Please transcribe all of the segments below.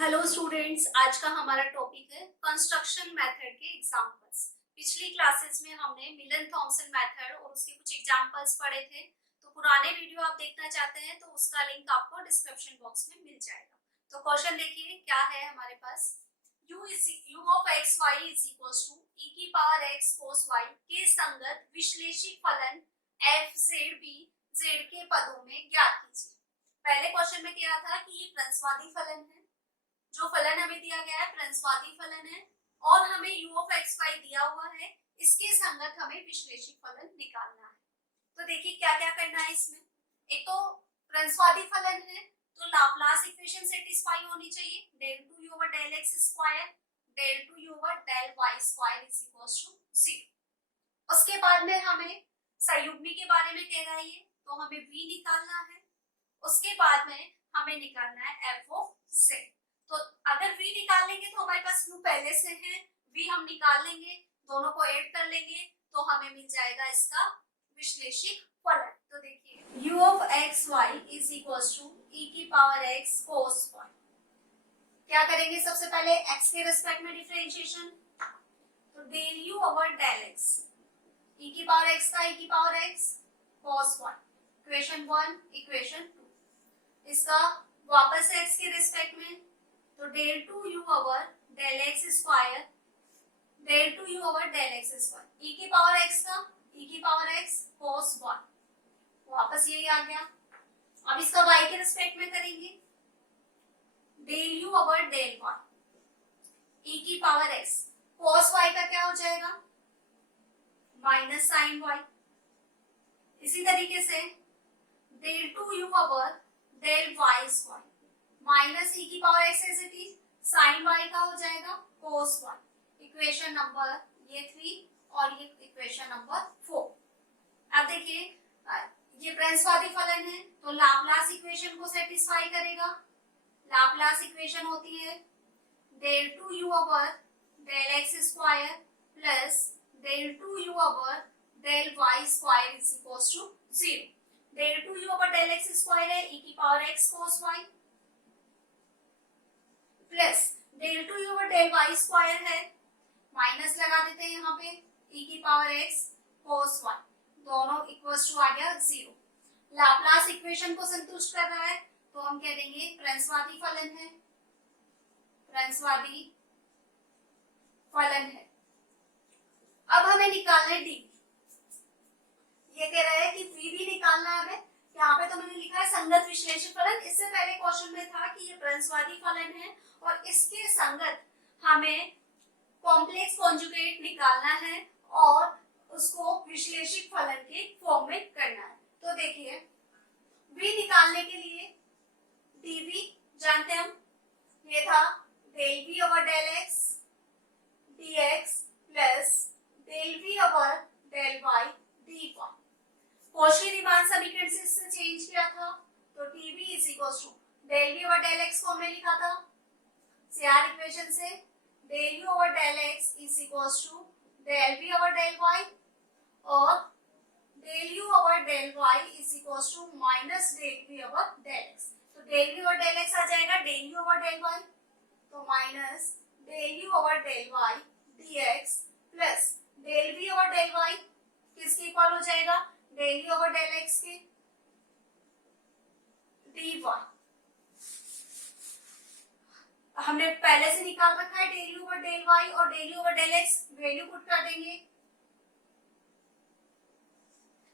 Hello students, आज का हमारा टॉपिक है कंस्ट्रक्शन मेथड के एग्जांपल्स। पिछली क्लासेस में हमने मिलन थॉमसन मेथड और उसके कुछ एग्जांपल्स पढ़े थे। तो पुराने वीडियो आप देखना चाहते हैं तो उसका लिंक आपको डिस्क्रिप्शन बॉक्स में मिल जाएगा। तो क्वेश्चन देखिए क्या है हमारे पास। u of x y is equals to e की पावर x cos y के संगत विश्लेषिक फलन f z b z के पदों में ज्ञात कीजिए। पहले क्वेश्चन में क्या था कि ये प्रंसवादी फलन है, जो फलन हमें दिया गया है प्रंसवादी फलन है और हमें u ऑफ एक्स वाई दिया हुआ है, इसके संगत हमें विश्लेषिक फलन निकालना है। तो देखिए क्या क्या करना है इसमें। एक तो प्रंसवादी फलन है तो लाप्लास इक्वेशन सेटिस्फाई होनी चाहिए, del 2u over del x square del 2u over del y square is equals to 0। उसके बाद में हमें संयुग्मी के बारे में कह रहा है ये, तो हमें v निकालना है। उसके बाद में हमें निकालना है f ऑफ z। तो अगर v निकाल लेंगे तो हमारे पास u पहले से है, v हम निकाल लेंगे, दोनों को ऐड कर लेंगे तो हमें मिल जाएगा इसका विश्लेषिक फलन। तो देखिए u of x y is equals to e की पावर x cos y। क्या करेंगे सबसे पहले x के रिस्पेक्ट में डिफरेंशिएशन, तो del u over del x, e की पावर x का e की power x cos y, equation 1 equation 2। इसका वापस से x के रिस्पेक्ट में, तो del 2u over del x square del 2u over del x square, e की पावर x का e की पावर x cos y, वापस यही आ गया। अब इसका y के रिस्पेक्ट में करेंगे, del u over del y, e की पावर x cos y का क्या हो जाएगा माइनस साइन y। इसी तरीके से del 2u over del y square minus e की power x as it is sine y का हो जाएगा cos y, इक्वेशन नंबर ये 3 और ये इक्वेशन नंबर 4। अब देखिए ये प्रंसवादी फलन है तो लाप्लास इक्वेशन को सेटिस्फाई करेगा। लाप्लास इक्वेशन होती है del 2u over del x square plus del 2u over del y square is equals to 0। del 2u over del x square है e की power x cos y plus del 2u over del y square है, minus लगा देते हैं यहाँ पे e की power x cos y, दोनों इक्वल्स टू आ गया 0। लाप्लास इक्वेशन को संतुष्ट कर रहा है तो हम कह देंगे प्रंसवादी फलन है, प्रंसवादी फलन है। अब हमें निकालना है डी। ये कह रहा है कि v भी निकालना है हमें। यहाँ पे तो मैंने लिखा है संगत विश्लेषक फलन, इससे पहले क्वेश्चन में था कि ये प्रंसवादी फलन है और इसके संगत हमें कॉम्प्लेक्स कॉन्जुगेट निकालना है और उसको विश्लेषिक फलन के फॉर्म में करना है। तो देखिए v निकालने के लिए dv जानते हम, ये था del v over del x dx plus del v over del y dy। Cauchy Riemann समीकरण से इससे चेंज किया था तो dv is equals to del v over del x को हमने लिखा था CR इक्वेशन से del u over del x is equals to del v over del y और del u over del y is equals to minus del v over del x। तो del v over del x आ जाएगा del u over del y, तो minus del u over del y dx plus del v over del y किसके equal हो जाएगा del u over del x के dy। हमने पहले से निकाल रखा है del u over del y और del u over del x, value put कर देंगे।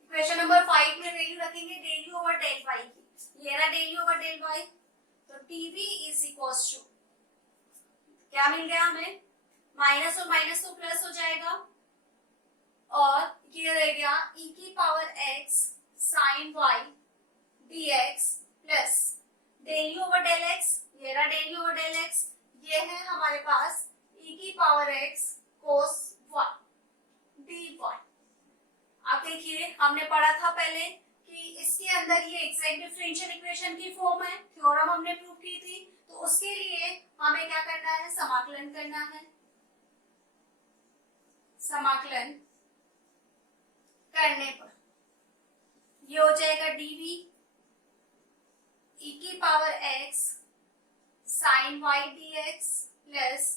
इक्वेशन नंबर 5 में वैल्यू रखेंगे del u over del y की, ये रहा del u over del y, तो dv इज इक्वल्स टू क्या मिल गया हमें, माइनस और माइनस तो प्लस हो जाएगा और ये रह गया e की power x sin y dx plus del u over del x, ये रहा del u over del x, ये है हमारे पास e की power x cos y dy। अब देखिए हमने पढ़ा था पहले कि इसके अंदर ये एग्जैक्ट डिफरेंशियल इक्वेशन की फॉर्म है, थ्योरम हमने प्रूव की थी, तो उसके लिए हमें क्या करना है समाकलन करना है। समाकलन करने पर ये हो जाएगा dv e की power x sine y d x plus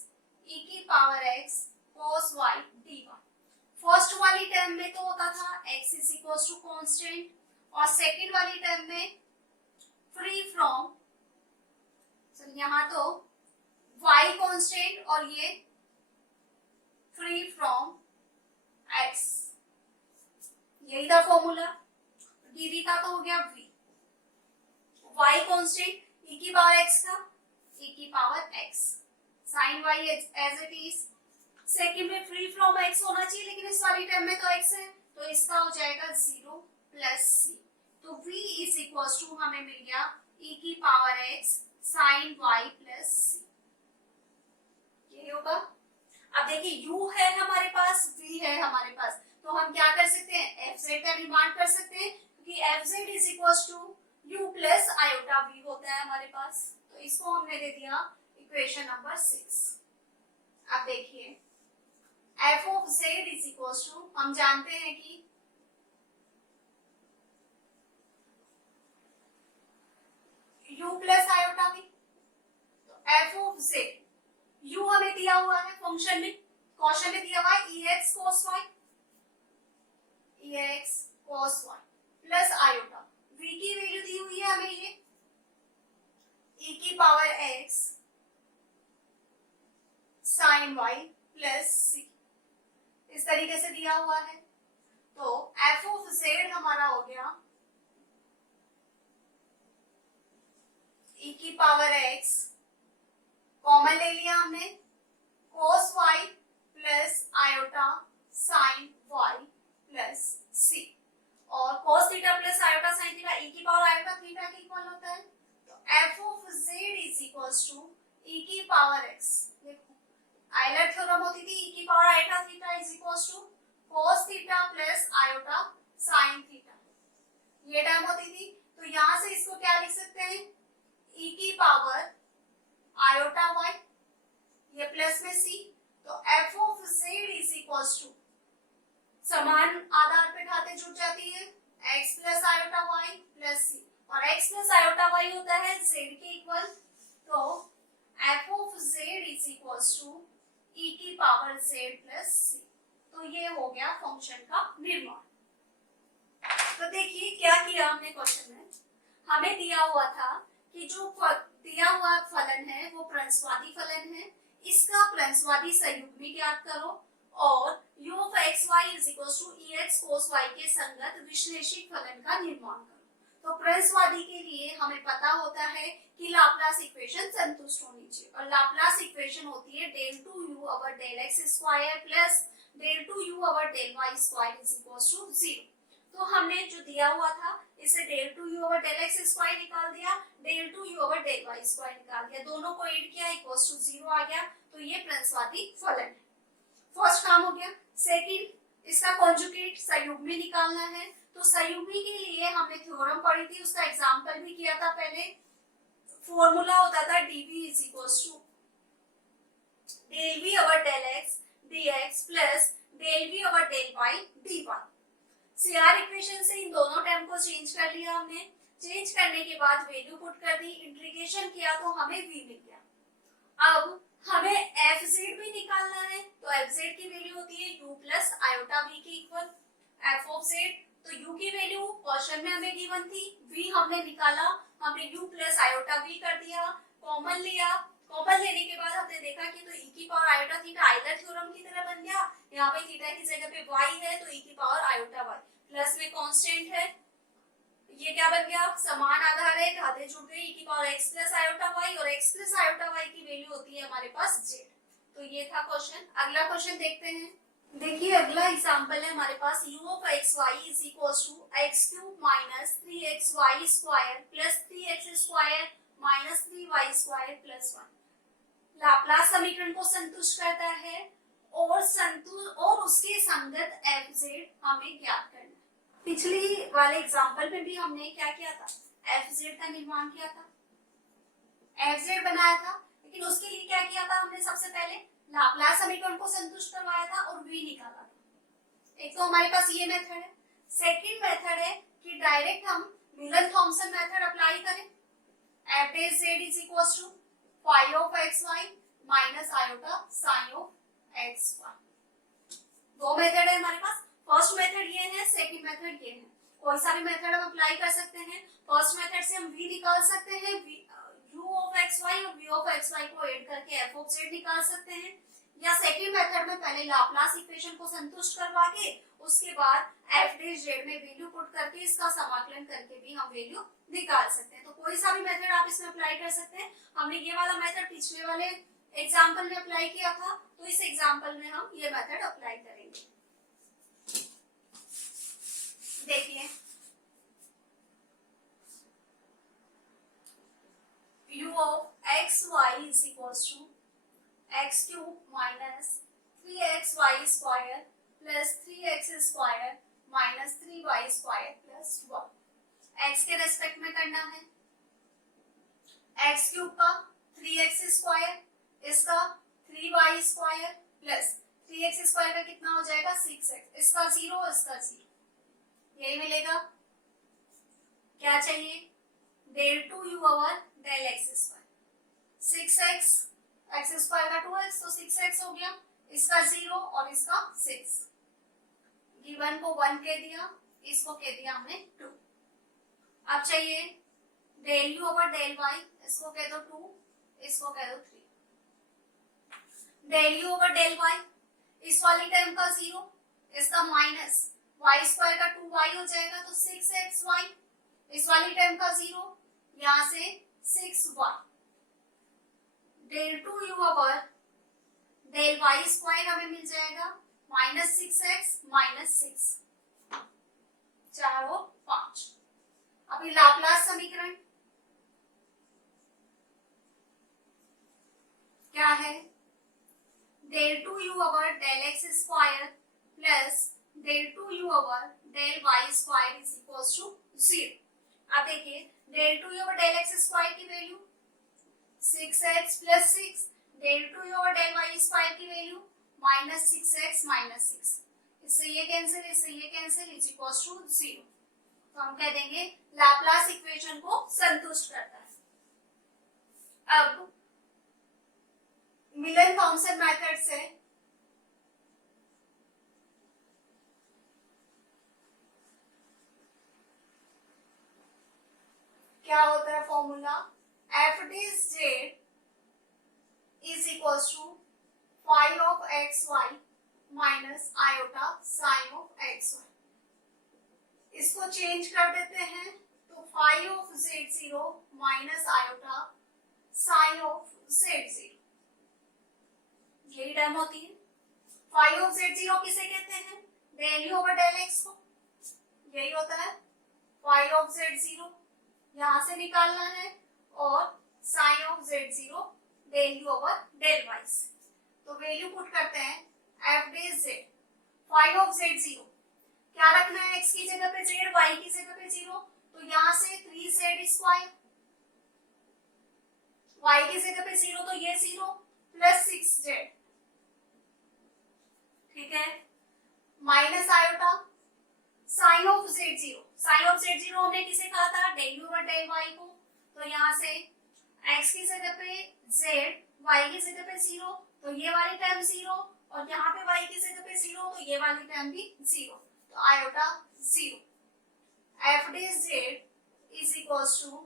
e की power x cos y d y. First वाली टर्म में तो होता था x is equal to constant, और सेकेंड वाली टर्म में फ्री फ्रॉम, यहाँ तो y कॉन्स्टेंट और ये फ्री फ्रॉम x, यही था फॉर्मूला। dv का तो हो गया v, y कॉन्स्टेंट e की पावर x का e की power x sine y as it is. Second में फ्री फ्रॉम x होना चाहिए, लेकिन इस वाली टर्म में तो x है, तो इसका हो जाएगा 0 प्लस c। तो v इज इक्वल टू हमें मिल गया e की power x sine y plus c, ये होगा। अब देखिए u है हमारे पास, v है हमारे पास, तो हम क्या कर सकते हैं, fz का निर्माण कर सकते हैं, क्योंकि fz is equal to u plus iota v होता है हमारे पास। तो इसको हमने दे दिया इक्वेशन नंबर 6। अब देखिए f of z is equal to, हम जानते हैं कि u प्लस आयोटा v, तो f ऑफ z u हमें दिया हुआ है फंक्शन में, क्वेश्चन में दिया हुआ है ex cos y, ex cos y plus iota, v की वैल्यू दी हुई है हमें ये e की power x sine y plus c, इस तरीके से दिया हुआ है। तो f ऑफ z हमारा हो गया e की पावर x, कॉमन ले लिया हमने, cos y plus iota sine y plus c, और cos theta plus iota sine theta e की पावर आयोटा थीटा के इक्वल होता है। तो f of z is equals to e की पावर x, देखो आयलर थ्योरम होती थी e की power iota theta is equals to cos theta plus iota sine theta, ये टर्म होती थी। तो यहां से इसको क्या लिख सकते हैं, e की पावर आयोटा y, ये प्लस में c, तो f of z is equals to, समान आधार पे खाते जुड़ जाती है, x plus iota y plus c, और x प्लस आयोटा y होता है z के इक्वल। तो f of z is equals to e की पावर z प्लस c, तो ये हो गया फंक्शन का निर्माण। तो देखिए क्या किया हमने क्वेश्चन में, हमें दिया हुआ था कि जो दिया हुआ फलन है वो प्रंसवादी फलन है, इसका प्रंसवादी संयुग्मी ज्ञात करो और u of xy is equals to ex cos y के संगत विश्लेषिक फलन का निर्माण करो। तो प्रंसवादी के लिए हमें पता होता है कि लाप्लास इक्वेशन संतुष्ट होनी चाहिए, और लाप्लास इक्वेशन होती है del 2u over del x square plus del 2u over del y square is equals to 0। तो हमने जो दिया हुआ था इसे del 2u over del x square निकाल दिया, del 2u over del y square निकाल दिया, दोनों को ऐड किया इक्वल्स टू 0 आ गया। तो ये प्रंसवादी फलन है, फर्स्ट काम हो गया। सेकंड, इसका कॉन्जुगेट संयुग्मी निकालना है। तो संयुग्मी के लिए हमने थ्योरम पढ़ी थी, उसका एग्जांपल भी किया था पहले। फॉर्मूला होता था dv is equals to del v over del x dx plus del v over del y dy। CR equation से इन दोनों टर्म को चेंज कर लिया हमने, चेंज करने के बाद वैल्यू पुट कर दी, इंटीग्रेशन किया तो हमें v मिल गया। अब हमें fz भी निकालना है, तो fz की वैल्यू होती है u प्लस आयोटा v के इक्वल f ऑफ z। तो u की वैल्यू क्वेश्चन में हमें गिवन थी, v हमने निकाला, हमने u प्लस आयोटा v कर दिया, कॉमन लिया, कॉमन लेने के बाद हमने देखा कि तो e की power iota theta Euler theorem की तरह बन गया। यहाँ पे थीटा की जगह पे y है तो e की पावर आयोटा y, प्लस में कांस्टेंट है, ये क्या बन गया, समान आधार है, घातें जुड़ गई, e की power x plus iota y, और x प्लस आयोटा y की वैल्यू होती है हमारे पास z। तो ये था क्वेश्चन। अगला क्वेश्चन देखते हैं। देखिए अगला एग्जांपल है हमारे पास, u of xy is equals to x cube minus 3xy square plus 3x square minus 3y square plus 1। Laplace समीकरण को संतुष्ट करता है और उसके संगत fz हमें ज्ञात करना है। पिछली वाले एग्जांपल में भी हमने क्या किया था, fz का निर्माण किया था, fz बनाया था, लेकिन उसके लिए क्या किया था हमने, सबसे पहले लाप्लास समीकरण को संतुष्ट करवाया था और v निकाला था। एक तो हमारे पास ये मेथड है। सेकंड मेथड है कि डायरेक्ट हम मिलन थॉमसन मेथड अप्लाई करें, f dash z is equals to phi of x y minus iota sine of x y. दो मेथड है हमारे पास, फर्स्ट मेथड ये है, सेकंड मेथड ये है। कोई सा भी मेथड हम अप्लाई कर सकते हैं। फर्स्ट मेथड से हम v निकाल सकते हैं, u ऑफ एक्स वाई और v ऑफ एक्स वाई को ऐड करके f ऑफ z निकाल सकते हैं, या सेकंड मेथड में पहले लाप्लास इक्वेशन को संतुष्ट करवा के उसके बाद f डैश z में वैल्यू पुट करके इसका समाकलन करके भी हम वैल्यू निकाल सकते हैं। तो कोई सा भी मेथड आप इसमें अप्लाई कर सकते हैं। हमने ये वाला मेथड पिछले वाले एग्जांपल में अप्लाई किया था, तो इस एग्जांपल में हम ये मेथड अप्लाई करेंगे। देखिए u of x y is equals to x cube minus 3xy square plus 3x square minus 3y square plus 1। x के रेस्पेक्ट में करना है। x क्यूब का 3x स्क्वायर, इसका 3y square plus 3x square का कितना हो जाएगा 6x, इसका 0, इसका 0, यही मिलेगा। क्या चाहिए, del 2u over del x square, 6x, x square का 2x तो 6x हो गया, इसका 0 और इसका 6। गिवन को 1 कह दिया, इसको कह दिया हमने 2। अब चाहिए del u over del y, इसको कह दो 2, इसको कह दो 3। Del u over del y, इस वाली टर्म का 0, इसका माइनस y स्क्वायर का 2y हो जाएगा तो 6xy, इस वाली टर्म का 0, यहाँ से 6y। Del 2u over del y square हमें मिल जाएगा माइनस 6x माइनस 6, 4 और 5। अभी लाप्लास समीकरण क्या है, del 2u over del x square plus del 2u over del y square is equals to 0। अब देखिए del 2u over del x square की value 6x plus 6, del 2u over del y square की value minus 6x minus 6, इससे ये cancel, इससे ये cancel, is equals to 0। तो हम कह देंगे लाप्लास इक्वेशन को संतुष्ट करता है। अब मिलन थॉमसन मेथड से क्या होता है formula, f dash z is equals to phi of x y minus iota sine of x y. इसको चेंज कर देते हैं तो phi of z0 minus iota sine of z0, यही टर्म होती है। फाई ऑफ z0 किसे कहते हैं, del u over del x को, यही होता है फाई ऑफ z0, यहां से निकालना है, और sine of z0 del u over del y से। तो वैल्यू पुट करते हैं f dash z, phi of z0 क्या रखना है, x की जगह पे z, y की जगह पे 0, तो यहां से 3z स्क्वायर, y की जगह पे 0 तो ये 0 प्लस 6z, ठीक है, minus iota sine of z0, sine of z0 हमने किसे कहा था, del u over del y को, तो यहाँ से x की जगह पे z, y की जगह पे 0, तो ये वाली टर्म 0, और यहाँ पे y की जगह पे 0, तो ये वाली टर्म भी 0, तो iota 0। f dash z is equals to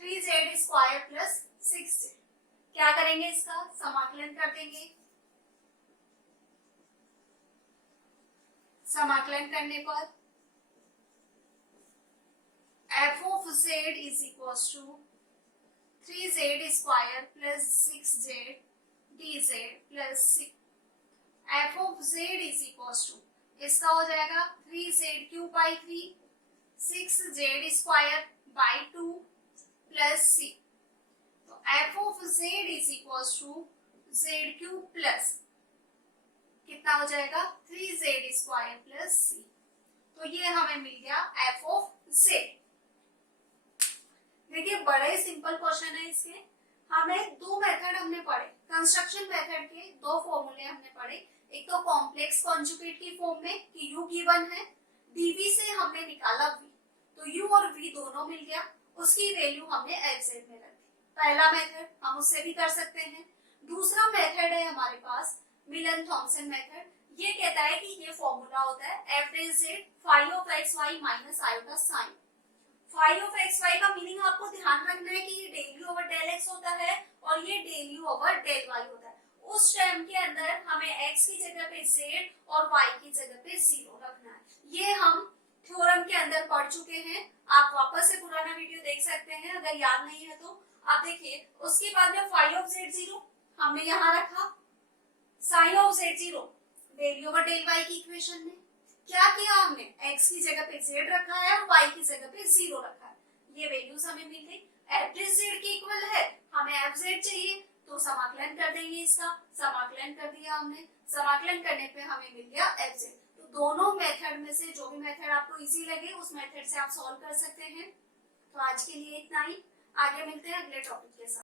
3z square plus 6z। क्या करेंगे, इसका समाकलन कर देंगे। समाकलन करने पर f of z is equals to 3z square plus 6z dz plus 6। f of z is equals to, इसका हो जाएगा 3z cube by 3, 6z square by 2 plus 6। तो f of z is equals to z cube plus कितना हो जाएगा 3z square plus c। तो ये हमें मिल गया f ऑफ z। देखिए बड़े सिंपल क्वेश्चन है इसके। हमें दो मेथड हमने पढ़े, कंस्ट्रक्शन मेथड के दो फॉर्मूले हमने पढ़े। एक तो कॉम्प्लेक्स कॉन्जुगेट की फॉर्म में कि u गिवन है, dv से हमने निकाला v, तो u और v दोनों मिल गया, उसकी वैल्यू हमने fz में रख दी। पहला मेथड हम उससे भी कर सकते हैं। दूसरा मेथड है हमारे पास मिलन थॉमसन मेथड। ये कहता है कि ये फॉर्मूला होता है F is phi of x y minus iota sine. Phi of x y का मीनिंग आपको ध्यान रखना है कि ये del u over del x होता है और ये del u over del y होता है। उस टर्म के अंदर हमें x की जगह पे z और y की जगह पे 0 रखना है। ये हम थ्योरम के अंदर पढ़ चुके हैं, आप वापस से पुराना वीडियो देख सकते हैं अगर याद नहीं है तो। आप देखिए उसके बाद में फाई ऑफ z0 हमने यहाँ रखा, sine of z0 del u over del y की इक्वेशन में क्या किया हमने, x की जगह पे z रखा है और y की जगह पे 0 रखा है। ये वैल्यूज हमें मिल गई। एफ z के इक्वल है, हमें एफ z चाहिए तो समाकलन कर देंगे, इसका समाकलन कर दिया हमने। समाकलन करने पे हमें मिल गया एफ z। तो दोनों मेथड में से जो भी मेथड आपको इजी लगे उस मेथड से आप सॉल्व कर सकते हैं। तो आज के लिए इतना ही, आगे मिलते हैं अगले टॉपिक के साथ।